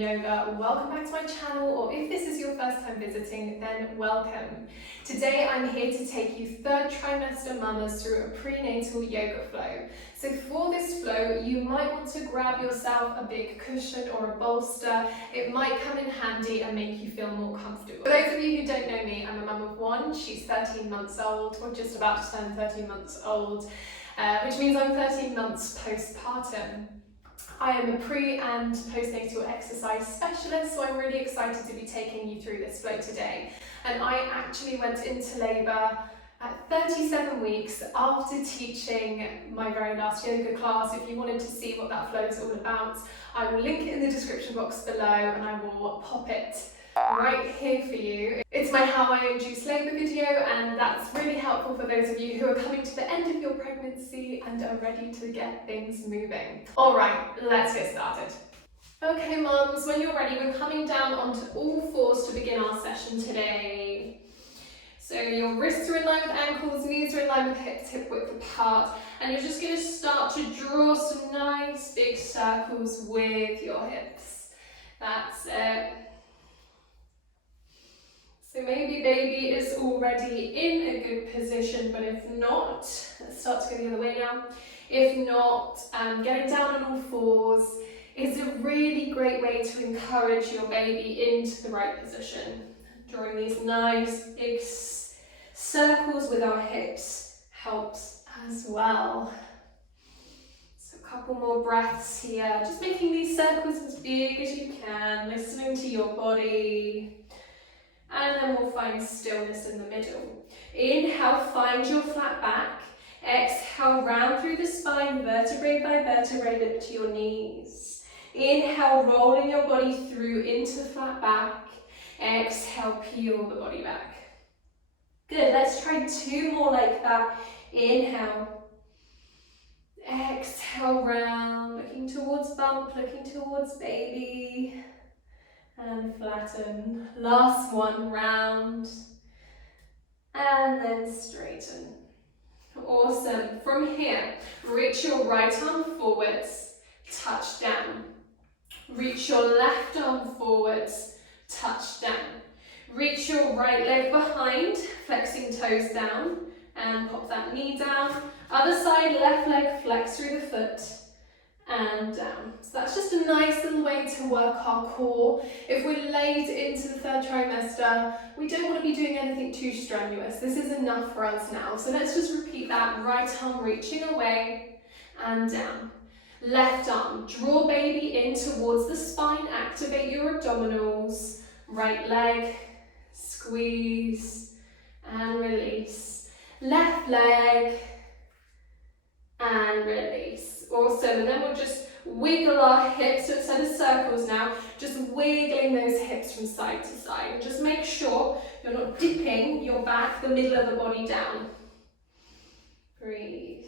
yoga. Welcome back to my channel, or if this is your first time visiting, then welcome. Today I'm here to take you third trimester mamas through a prenatal yoga flow. So for this flow, you might want to grab yourself a big cushion or a bolster. It might come in handy and make you feel more comfortable. For those of you who don't know me, I'm a mum of one. She's 13 months old, or just about to turn 13 months old, which means I'm 13 months postpartum. I am a pre and postnatal exercise specialist, so I'm really excited to be taking you through this flow today. And I actually went into labour at 37 weeks after teaching my very last yoga class. If you wanted to see what that flow is all about, I will link it in the description box below and I will pop it right here for you. It's my How I Induce Labour video, and that's really helpful for those of you who are coming to the end of your pregnancy and are ready to get things moving. Alright, let's get started. Okay mums, when you're ready, we're coming down onto all fours to begin our session today. So your wrists are in line with ankles, knees are in line with hips, hip width apart, and you're just going to start to draw some nice big circles with your hips. That's it. So maybe baby is already in a good position, but if not, let's start to go the other way now. If not, getting down on all fours is a really great way to encourage your baby into the right position. Drawing these nice big circles with our hips helps as well. So a couple more breaths here, just making these circles as big as you can, listening to your body. And then we'll find stillness in the middle. Inhale, find your flat back. Exhale, round through the spine, vertebrae by vertebrae, lift to your knees. Inhale, rolling your body through into flat back. Exhale, peel the body back. Good, let's try two more like that. Inhale. Exhale, round, looking towards bump, looking towards baby. And flatten. Last one, round. And then straighten. Awesome. From here, reach your right arm forwards, touch down. Reach your left arm forwards, touch down. Reach your right leg behind, flexing toes down, and pop that knee down. Other side, left leg, flex through the foot. And down. So that's just a nice little way to work our core. If we're late into the third trimester, we don't want to be doing anything too strenuous. This is enough for us now. So let's just repeat that. Right arm reaching away and down. Left arm, draw baby in towards the spine, activate your abdominals. Right leg, squeeze and release. Left leg and release. Awesome, and then we'll just wiggle our hips. So instead of circles now, just wiggling those hips from side to side. And just make sure you're not dipping your back, the middle of the body down. Breathe.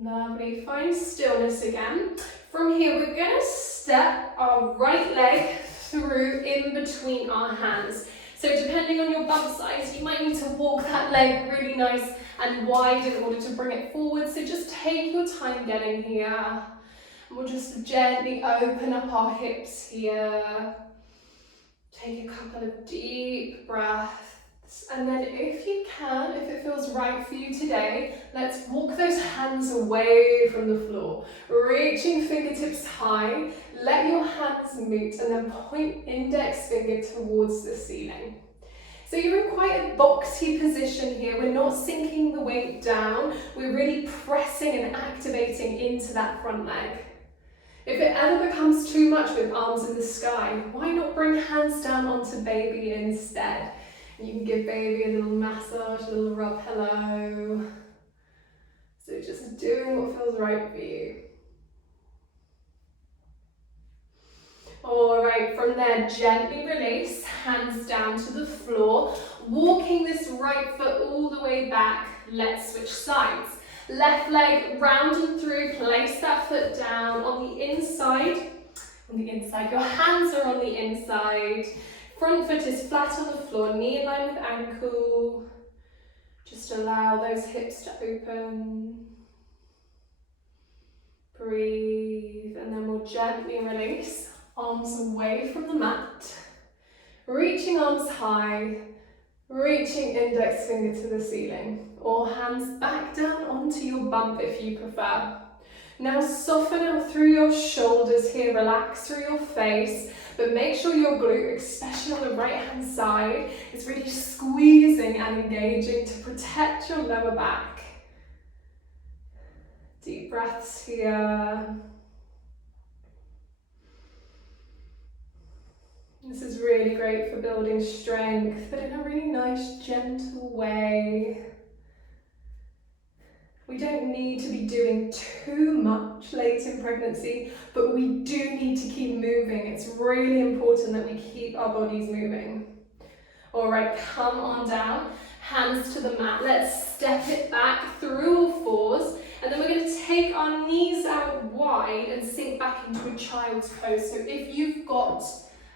Lovely, find stillness again. From here, we're going to step our right leg through in between our hands. So depending on your bump size, you might need to walk that leg really nice and wide in order to bring it forward. So just take your time getting here. And we'll just gently open up our hips here. Take a couple of deep breaths. And then if you can, if it feels right for you today, let's walk those hands away from the floor. Reaching fingertips high, let your hands meet and then point index finger towards the ceiling. So you're in quite a boxy position here. We're not sinking the weight down. We're really pressing and activating into that front leg. If it ever becomes too much with arms in the sky, why not bring hands down onto baby instead? You can give baby a little massage, a little rub hello. So just doing what feels right for you. Alright, from there, gently release, hands down to the floor. Walking this right foot all the way back, let's switch sides. Left leg round and through, place that foot down on the inside. Your hands are on the inside. Front foot is flat on the floor, knee in line with ankle. Just allow those hips to open. Breathe, and then we'll gently release. Arms away from the mat. Reaching arms high. Reaching index finger to the ceiling. Or hands back down onto your bump if you prefer. Now soften out through your shoulders here. Relax through your face. But make sure your glute, especially on the right hand side, is really squeezing and engaging to protect your lower back. Deep breaths here. This is really great for building strength, but in a really nice, gentle way. We don't need to be doing too much late in pregnancy, but we do need to keep moving. It's really important that we keep our bodies moving. All right, come on down, hands to the mat. Let's step it back through all fours, and then we're going to take our knees out wide and sink back into a child's pose. So if you've got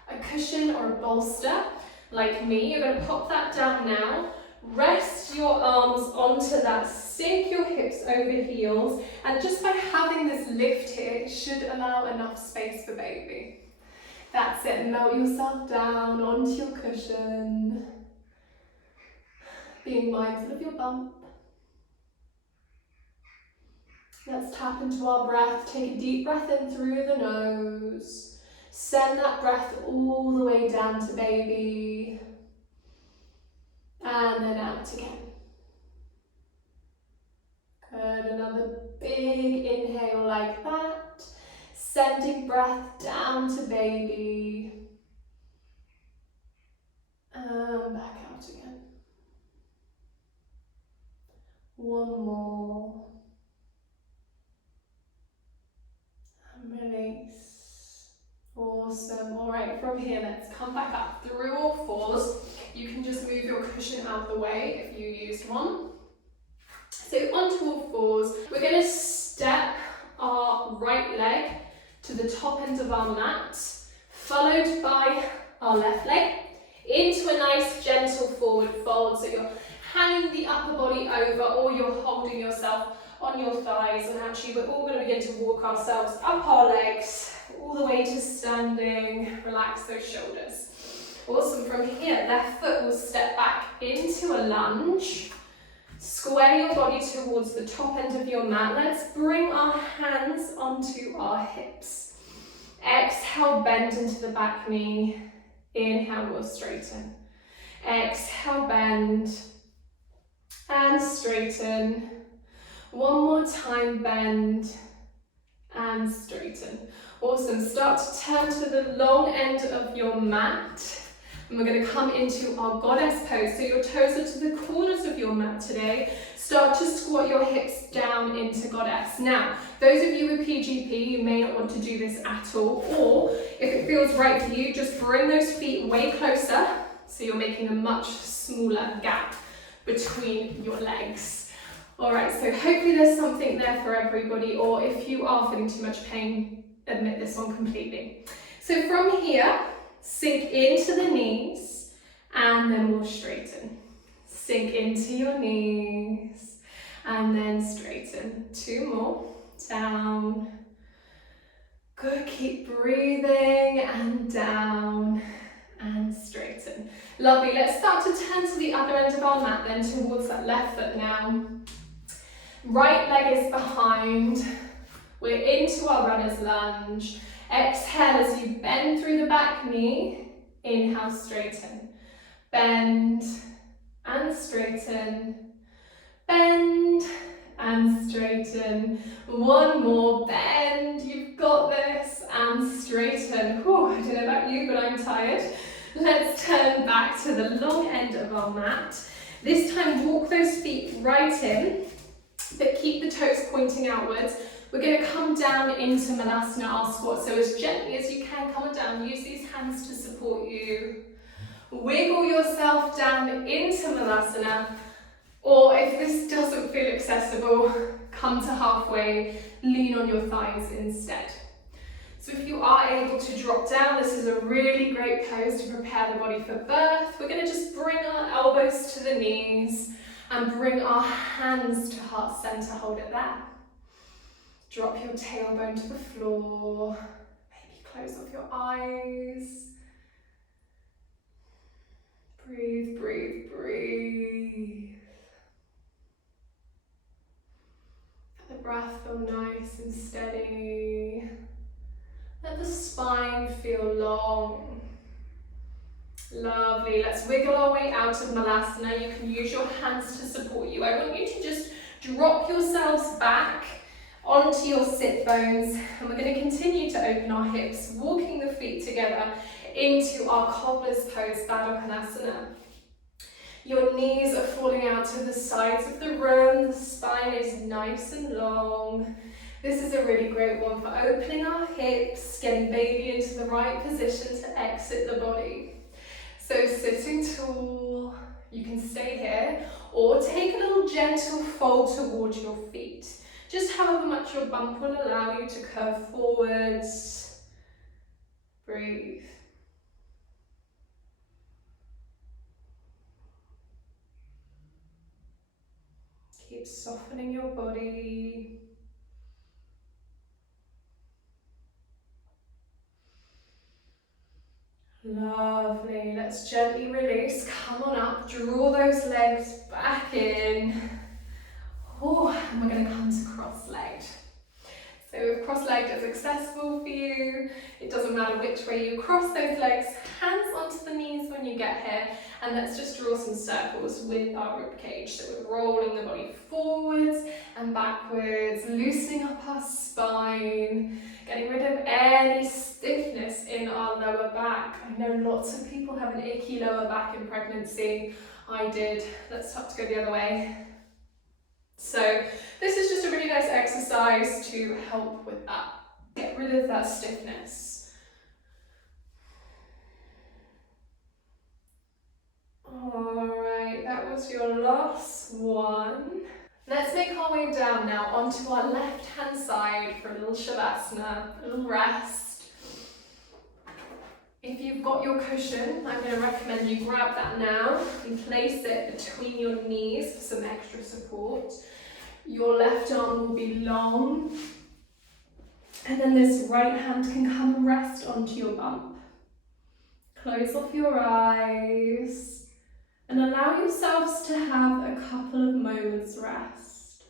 a cushion or a bolster, like me, you're going to pop that down now. Rest your arms onto that, sink your hips over heels, and just by having this lift here, it should allow enough space for baby. That's it, melt yourself down onto your cushion, being mindful of your bump. Let's tap into our breath, take a deep breath in through the nose, send that breath all the way down to baby. And then out again. Good, another big inhale like that. Sending breath down to baby. And back out again. One more. And release. Awesome. All right, from here, let's come back up through all fours. You can just move your cushion out the way if you used one. So onto all fours, we're going to step our right leg to the top end of our mat, followed by our left leg into a nice gentle forward fold. So you're hanging the upper body over, or you're holding yourself on your thighs, and actually we're all going to begin to walk ourselves up our legs all the way to standing. Relax those shoulders. Awesome. From here, left foot will step back into a lunge. Square your body towards the top end of your mat. Let's bring our hands onto our hips. Exhale, bend into the back knee. Inhale, we'll straighten. Exhale, bend and straighten. One more time, bend and straighten. Awesome. Start to turn to the long end of your mat. And we're going to come into our goddess pose. So your toes are to the corners of your mat today. Start to squat your hips down into goddess. Now, those of you with PGP, you may not want to do this at all. Or if it feels right for you, just bring those feet way closer. So you're making a much smaller gap between your legs. All right, so hopefully there's something there for everybody. Or if you are feeling too much pain, admit this one completely. So from here, sink into the knees, and then we'll straighten. Sink into your knees, and then straighten. Two more. Down. Good, keep breathing, and down, and straighten. Lovely, let's start to turn to the other end of our mat then, towards that left foot now. Right leg is behind. We're into our runner's lunge. Exhale as you bend through the back knee. Inhale, straighten. Bend and straighten. Bend and straighten. One more, bend. You've got this. And straighten. Whew, I don't know about you, but I'm tired. Let's turn back to the long end of our mat. This time, walk those feet right in, but keep the toes pointing outwards. We're going to come down into Malasana, our squat. So as gently as you can, come on down. Use these hands to support you. Wiggle yourself down into Malasana. Or if this doesn't feel accessible, come to halfway. Lean on your thighs instead. So if you are able to drop down, this is a really great pose to prepare the body for birth. We're going to just bring our elbows to the knees and bring our hands to heart center. Hold it there. Drop your tailbone to the floor. Maybe close off your eyes. Breathe, breathe, breathe. Let the breath feel nice and steady. Let the spine feel long. Lovely. Let's wiggle our way out of Malasana. You can use your hands to support you. I want you to just drop yourselves back onto your sit bones, and we're going to continue to open our hips, walking the feet together into our cobbler's pose, Baddha Konasana. Your knees are falling out to the sides of the room, the spine is nice and long. This is a really great one for opening our hips, getting baby into the right position to exit the body. So sitting tall, you can stay here, or take a little gentle fold towards your feet. Just however much your bump will allow you to curve forwards. Breathe. Keep softening your body. Lovely. Let's gently release. Come on up. Draw those legs back in. Oh, and we're going to come to cross-legged. So if cross-legged is accessible for you, it doesn't matter which way you cross those legs, hands onto the knees when you get here, and let's just draw some circles with our rib cage. So we're rolling the body forwards and backwards, loosening up our spine, getting rid of any stiffness in our lower back. I know lots of people have an icky lower back in pregnancy. I did. Let's start to go the other way. So this is just a really nice exercise to help with that. Get rid of that stiffness. Alright, that was your last one. Let's make our way down now onto our left hand side for a little Savasana, a little rest. If you've got your cushion, I'm going to recommend you grab that now and place it between your knees for some extra support. Your left arm will be long, and then this right hand can come and rest onto your bump. Close off your eyes and allow yourselves to have a couple of moments rest.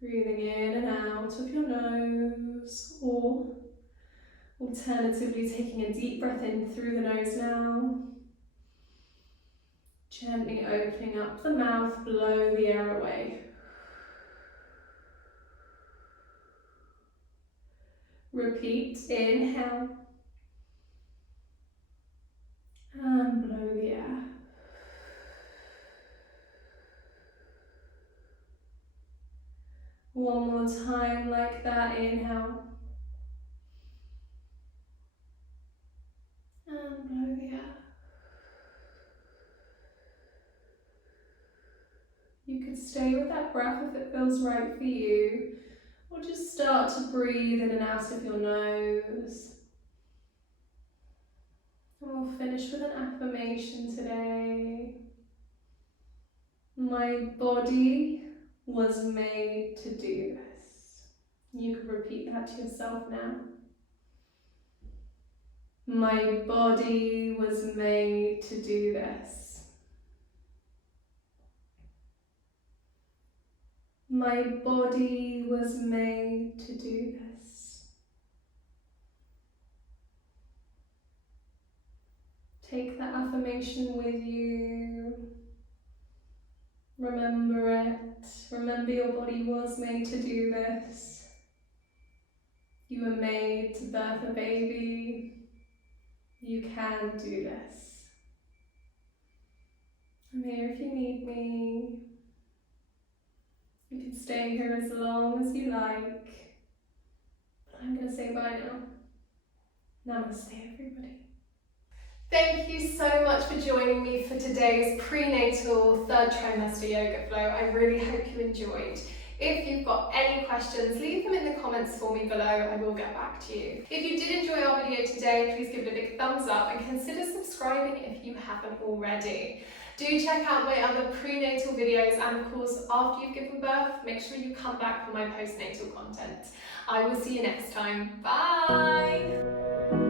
Breathing in and out of your nose, or alternatively taking a deep breath in through the nose now. Gently opening up the mouth, blow the air away. Repeat, inhale. And blow the air. One more time like that, inhale. And blow the air. You could stay with that breath if it feels right for you, or just start to breathe in and out of your nose. And we'll finish with an affirmation today. My body was made to do this. You can repeat that to yourself now. My body was made to do this. My body was made to do this. Take that affirmation with you. Remember it. Remember your body was made to do this. You were made to birth a baby. You can do this. I'm here if you need me. You can stay here as long as you like. But I'm going to say bye now. Namaste, everybody. Thank you so much for joining me for today's prenatal third trimester yoga flow. I really hope you enjoyed. If you've got any questions, leave them in the comments for me below. I will get back to you. If you did enjoy our video today, please give it a big thumbs up and consider subscribing if you haven't already. Do check out my other prenatal videos, and of course, after you've given birth, make sure you come back for my postnatal content. I will see you next time. Bye!